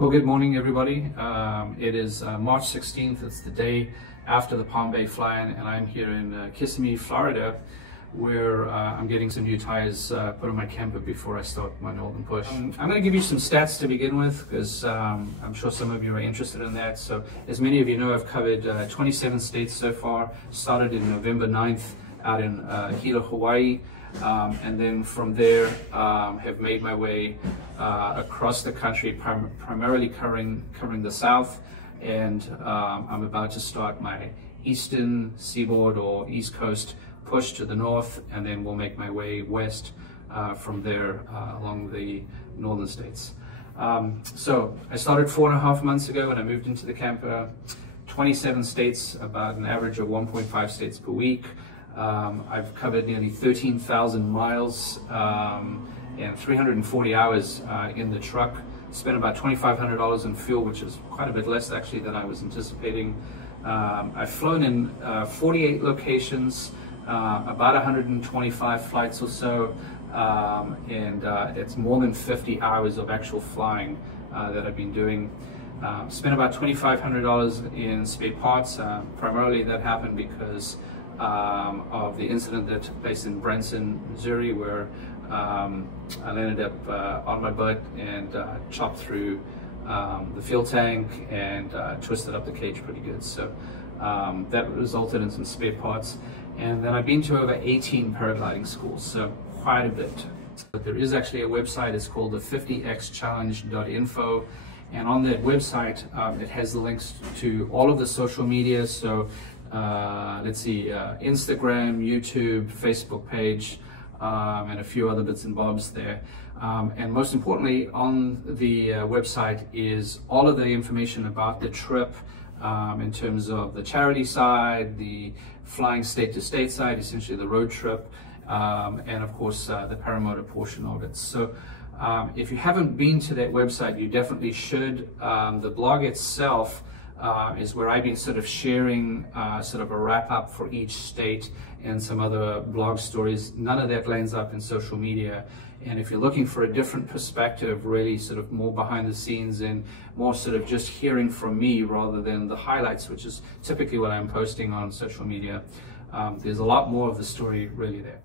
Well, good morning, everybody. It is March 16th. It's the day after the Palm Bay fly-in, and I'm here in Kissimmee, Florida, where I'm getting some new tires put on my camper before I start my northern push. I'm going to give you some stats to begin with, because I'm sure some of you are interested in that. So, as many of you know, I've covered 27 states so far. Started in November 9th out in Hilo, Hawaii. And then from there have made my way across the country, primarily covering the South, and I'm about to start my eastern seaboard or East Coast push to the north, and then we'll make my way west from there along the northern states. So I started 4.5 months ago when I moved into the camper. 27 states, about an average of 1.5 states per week. I've covered nearly 13,000 miles and 340 hours in the truck. Spent about $2,500 in fuel, which is quite a bit less actually than I was anticipating. I've flown in 48 locations, about 125 flights or so, and it's more than 50 hours of actual flying that I've been doing. Spent about $2,500 in spare parts. Primarily that happened because of the incident that took place in Branson, Missouri, where I landed up on my butt and chopped through the fuel tank and twisted up the cage pretty good. So that resulted in some spare parts. And then I've been to over 18 paragliding schools, so quite a bit. But there is actually a website. It's called the 50xChallenge.info. And on that website, it has the links to all of the social media. So let's see, Instagram, YouTube, Facebook page, and a few other bits and bobs there. And most importantly, on the website is all of the information about the trip in terms of the charity side, the flying state to state side, essentially the road trip, and of course the paramotor portion of it. So if you haven't been to that website, you definitely should. The blog itself is where I've been sort of sharing sort of a wrap up for each state and some other blog stories. None of that lands up in social media. And if you're looking for a different perspective, really sort of more behind the scenes and more sort of just hearing from me rather than the highlights, which is typically what I'm posting on social media, there's a lot more of the story really there.